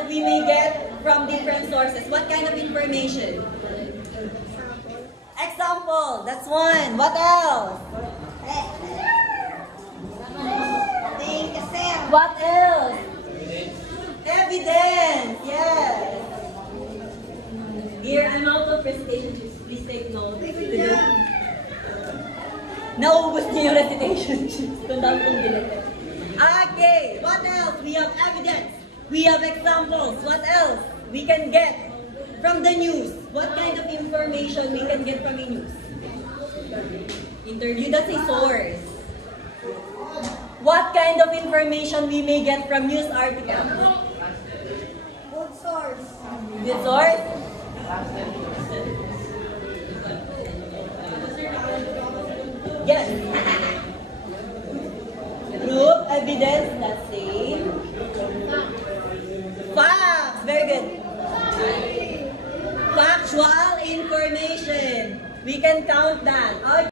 that we may get from different sources. What kind of information? Example, that's one. What else? What else? Evidence, yes. Here, I'm out of recitation. Please take note. Naubos niyo yung recitation. Kung dami kong binigay. Okay, what else? We have evidence. We have examples. What else we can get from the news? What kind of information we can get from the news? Interview, that's a source. What kind of information we may get from news articles? Good source. Good source? Yes. Proof, evidence, that's same. Facts, very good. Factual information. We can count that. Okay.